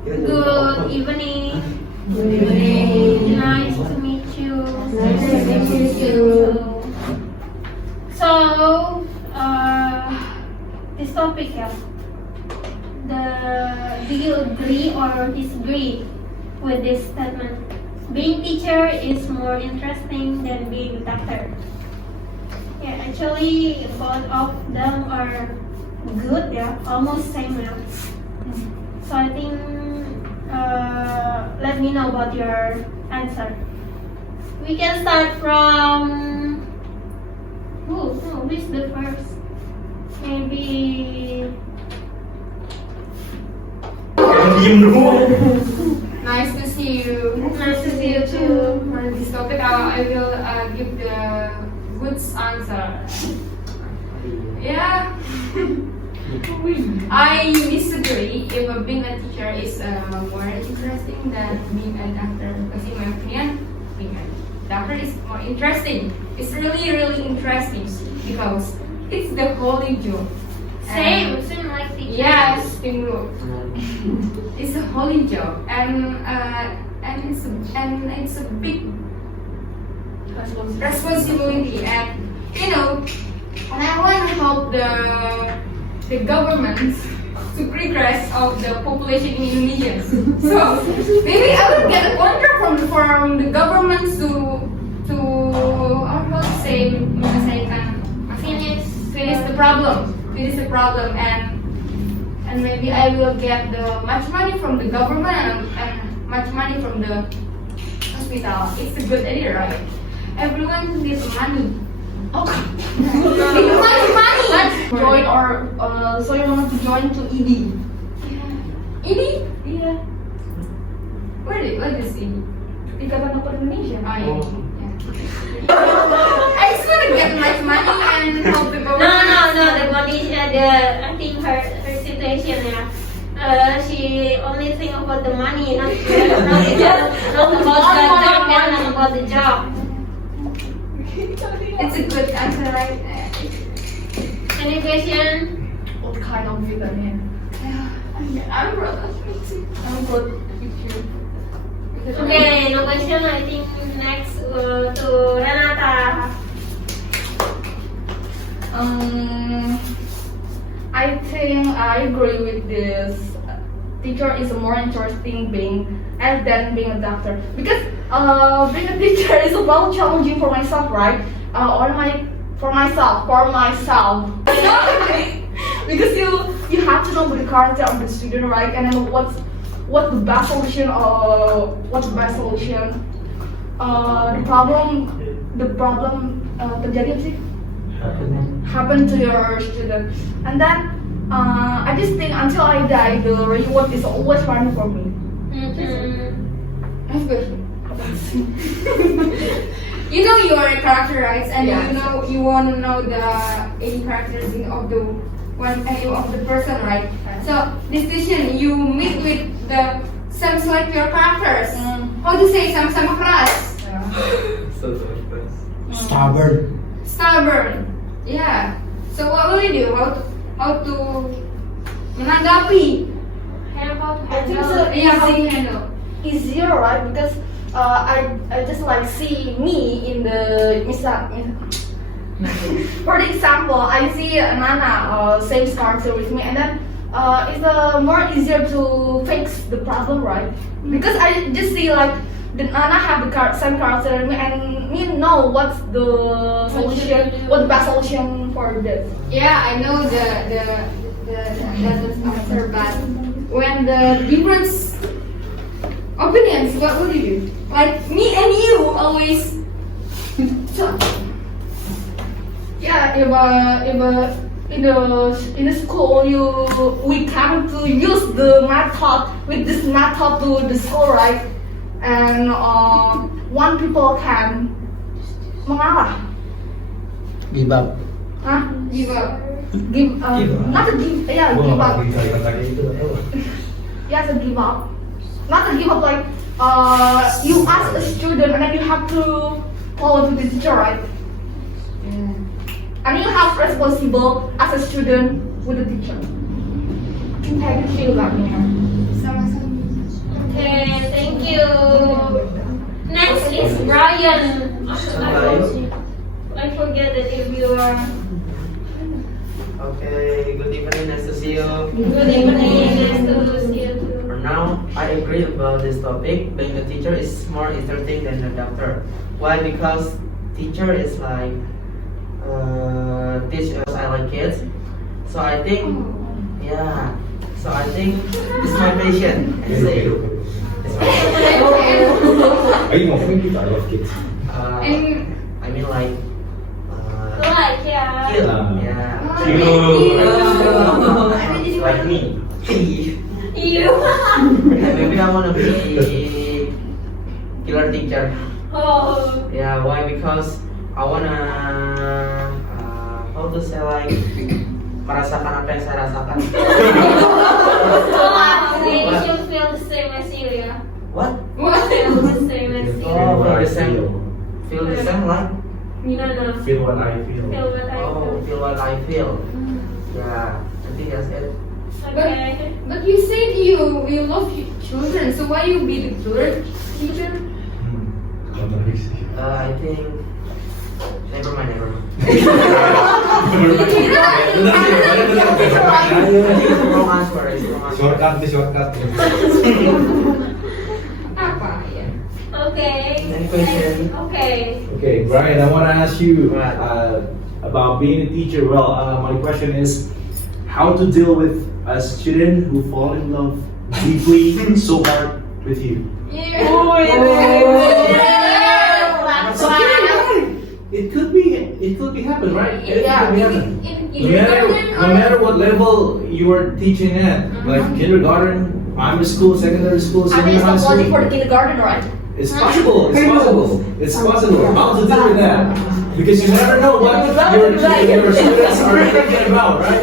Good evening. Good evening. Nice to meet you. Nice to meet you. So, this topic, yeah. Do you agree or disagree with this statement? Being teacher is more interesting than being a doctor. Yeah, actually, both of them are good, yeah, almost same, yeah. So I think, let me know about your answer. We can start from, who is the first? Maybe, Nice to see you. nice to see you too. For this topic, I will give the good answer. Yeah. I disagree if being a teacher is more interesting than being a doctor. Because in my opinion, being a doctor is more interesting. It's really, really interesting because it's the holy job. Same like teacher. Yes, Timur. It's a holy job, and it's a big responsibility, and and I want to help the government to progress of the population in Indonesia. So maybe I will get a contract from the government to how to say finish the problem. Finish the problem, and maybe I will get the much money from the government and much money from the hospital. It's a good idea, right? Everyone needs money. Okay. money. Join or so you want to join to ED? Ini? Yeah. What is ini? Ikatan Dokter Indonesia. Oh, yeah. I just want to get much money and help the government. No. The body, I think her situation, yeah. She only think about the money, not about the job, yeah, not about the job. It's a good answer, right? Any question? What kind of vitamin? I'm brother. I'm good with you. Okay, no question. I think next to Renata. I think I agree with this. Teacher is more interesting than being a doctor, because being a teacher is well challenging for myself, right? For myself. Because you have to know the character of the student, right? And then what's the best solution the problem terjadi apa sih? Happen to your student, and then I just think until I die, the reward is always running for me. That's good. You know your character, right? And Yes. you want to know the 80 characters of the person, right? So this decision you meet with the same select your characters. How to say sama-sama keras? Stubborn. Yeah. So what will you do? How to menanggapi? I think so. Yeah, how to handle? Easier, right? Because I just like see me in the for the example, I see Nana same character with me, and then it's more easier to fix the problem, right? Because I just see like the Nana have the same character with me, and me know what's the solution, what the best solution for this. Yeah, I know the answer, but when the different opinions, what would you do? Like me and you always. Yeah, if in the school we come to use the method with this method to the school, right? And one people can mengalah. Give up. Huh? Give up. Give up. Not to give, yeah, Gua give nggak up. ngerti kalimat-kalimat itu nggak tahu. Yeah, to give up. Not to give up like you ask a student and then you have to follow to the teacher, right? And you have responsible as a student with the teacher. Integrity juga nih. Sama-sama. Brian, Brian. I forget that if you are. Okay, good evening, nice to see you. Good evening, nice to see you too. For now, I agree about this topic. Being a teacher is more interesting than a doctor. Why? Because teacher is like teach us. I like kids, so I think, yeah. So I think it's my passion. I say, it's my passion. Are you offering it? I love kids. And I mean like Like, yeah. kill, Ah. yeah. Cute. Like me. You. Maybe I wanna be killer teacher. Oh. Yeah, why? Because I wanna how to say like merasakan apa yang saya rasakan. Wow, they should feel the same as you, yeah. What? what? Feel the same as you. Oh, feel the same. Feel the same like? No. Feel what I feel. Feel what I Oh, feel. feel what I feel. Yeah, I think that's it. Okay. But you said you love children, so why you be the killer teacher? I think never mind. It's wrong answer. It's wrong answer. Shortcut. Apa ya? Okay. Any question? Okay. Okay, Brian, I want to ask you Right. about being a teacher. Well, my question is how to deal with a student who fall in love deeply so hard with you. Yeah. It's okay, right? It could be happen, right? It Yeah. could be happen. In No matter what level you are teaching at, like kindergarten, primary school, secondary school, I senior mean, it's high not only school. for the kindergarten, right? It's possible. It's possible. How to deal with that? Because you never know what your students are thinking about, right?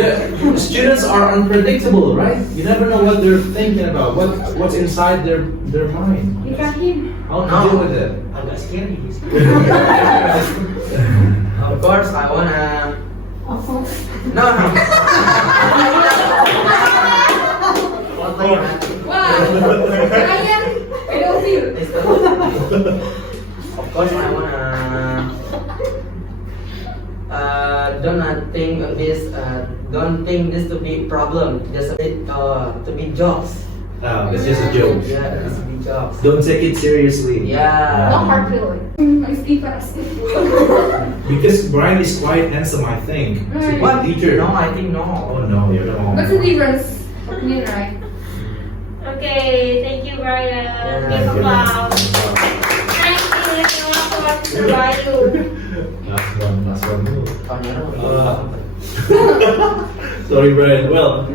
The students are unpredictable, right? You never know what they're thinking about, what's inside their mind. Nikahin. How to deal with it? Agak scary. Of course, I wanna. No. What do you want? Wow. Brian, pedofil. Of course, I wanna. Don't think of this. Don't think this to be problem. Just a bit to be jokes. It's just a joke. Yeah, it's to be jokes. Don't take it seriously. Yeah. No hard feeling. Mas kipas. Because Brian is quite handsome, I think. To be a What? teacher. No, I think no. Oh no, you're wrong. What's the difference? Opinion, right? Okay, thank you, Brian. Give Thank you. applause. Thank you, everyone, for surviving. Last one. Tahun Sorry, Brian. Well,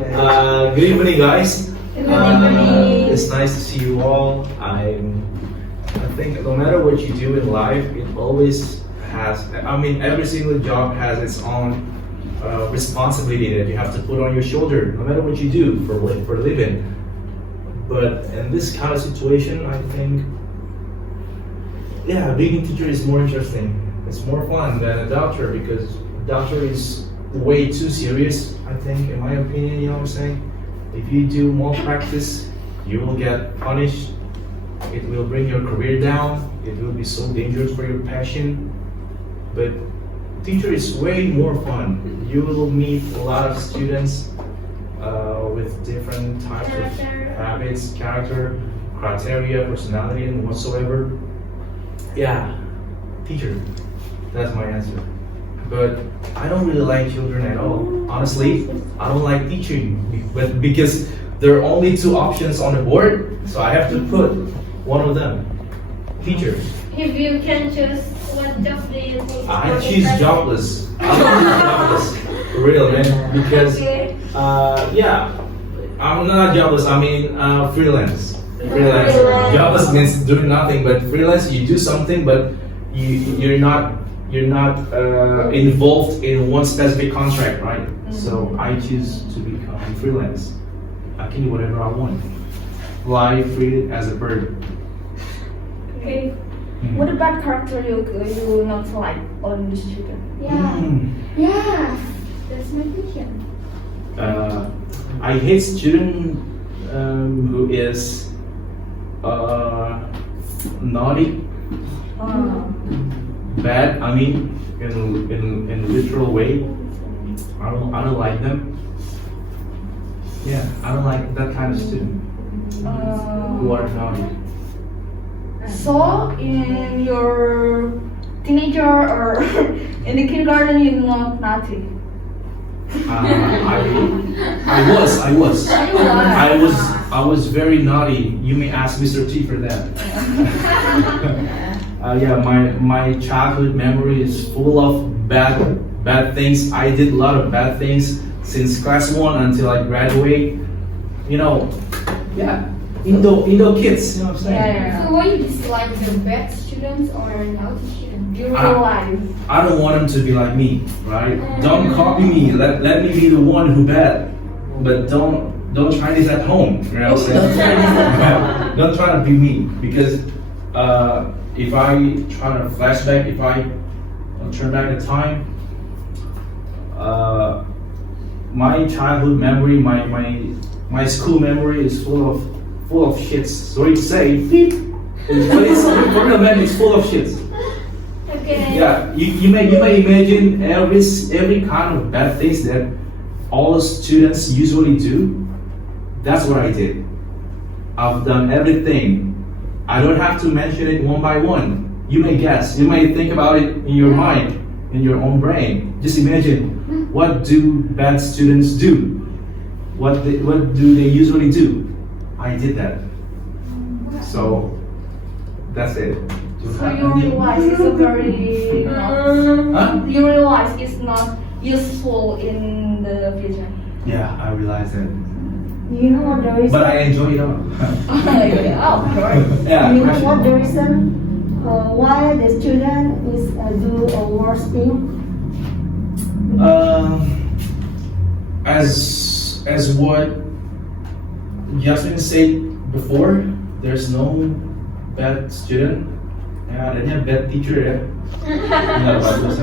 good evening, guys. Good evening. It's nice to see you all. I think no matter what you do in life, it always has. I mean, every single job has its own responsibility that you have to put on your shoulder, no matter what you do for a living. But in this kind of situation, I think, yeah, being a teacher is more interesting. It's more fun than a doctor because doctor is way too serious. I think, in my opinion, you know what I'm saying. If you do malpractice, you will get punished. It will bring your career down. It will be so dangerous for your passion. But teacher is way more fun. You will meet a lot of students with different types of habits, character, criteria, personality, and whatsoever. Yeah, teacher. That's my answer. But I don't really like children at all. Honestly, I don't like teaching, but because there are only two options on the board, so I have to put one of them. Teacher. If you can choose, what job do you think? I is choose more jobless. I choose jobless. For real, man. Because, Okay. yeah, I'm not jobless. I mean, freelance. Freelance. Freelance. Jobless means doing nothing, but freelance, you do something, but you're not involved in one specific contract, right? So I choose to become freelance. I can do whatever I want. Fly free as a bird. Okay. What about character you not like on the student? Yeah, that's my question. I hate student who is naughty, bad. I mean, in literal way. I don't like them. Yeah, I don't like that kind of student who are naughty. So in your teenager or in the kindergarten, you're not naughty. I was very naughty. You may ask Mr. T for that. Yeah, my childhood memory is full of bad things. I did a lot of bad things since class 1 until I graduate. You know, yeah, Indo kids. You know what I'm saying? So why you dislike the bad students or naughty students? You realize. I don't want them to be like me, right? Don't copy me. Let me be the one who bad, but don't try this at home. You know what I'm saying? Don't try to be me, because if I try to flashback, if I turn back the time, my childhood memory, my school memory is full of shits. Sorry to say, but it's for real, man. It's full of shits. Okay. Yeah, you may imagine every kind of bad things that all students usually do. That's what I did. I've done everything. I don't have to mention it one by one. You may guess. You may think about it in your mind, in your own brain. Just imagine, what do bad students do? What do they usually do? I did that. So that's it. So you realize it's a very not, you realize it's not useful in the future. Yeah, I realized that. You know what the reason? But I enjoy it all. Yeah, of course. Yeah. You know what the reason why the student is do a worse thing? As what Yasmin said before, there's no bad student. Ya, adanya bad teacher ya. Nggak bagus.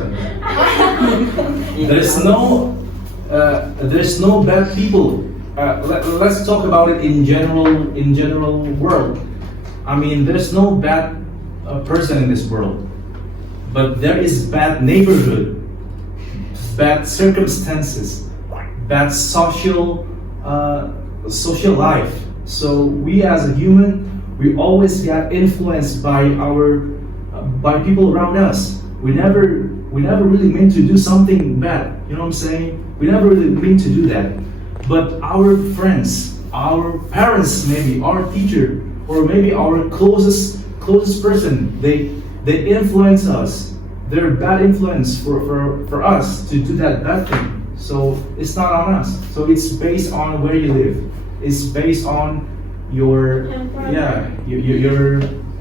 There's no bad people. Let's talk about it in general world. I mean, there's no bad person in this world, but there is bad neighborhood, bad circumstances, bad social life. So we as a human, we always get influenced by people around us. We never really meant to do something bad. You know what I'm saying? We never really meant to do that. But our friends, our parents, maybe our teacher, or maybe our closest person, they influence us. They're bad influence for us to do that bad thing. So it's not on us. So it's based on where you live. It's based on your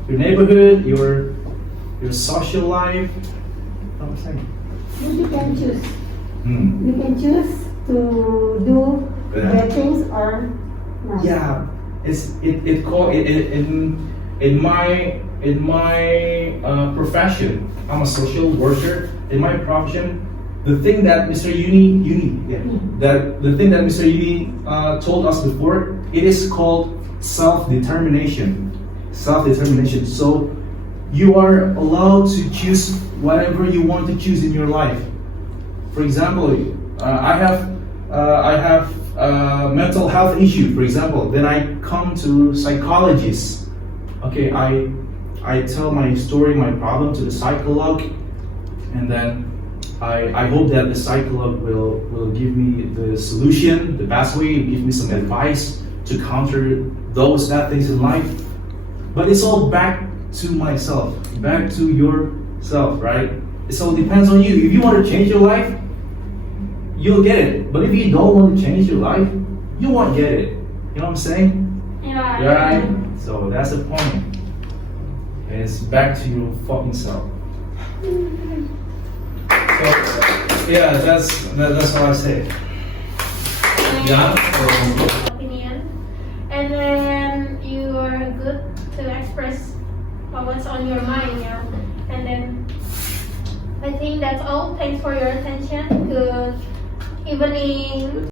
neighborhood, your social life. You know what I'm saying? You can choose. You can choose to do bad things or not. Yeah, in my profession, I'm a social worker. In my profession, the thing that Mr. the thing that Mr. Uni told us before, it is called self-determination. Self-determination. So you are allowed to choose whatever you want to choose in your life. For example, I have mental health issue, for example. Then I come to psychologist. Okay, I tell my story, my problem to the psychologist, and then I hope that the psychologist will give me the solution, the best way, give me some advice to counter those bad things in life. But it's all back to myself, back to yourself, right? It all depends on you. If you want to change your life, you'll get it. But if you don't want to change your life, you won't get it. You know what I'm saying? Yeah. Right? So that's the point. And it's back to your fucking self. So yeah, that's what I say. Yeah. Opinion, and then you are good to express what's on your mind, yeah. And then I think that's all. Thanks for your attention. Good evening.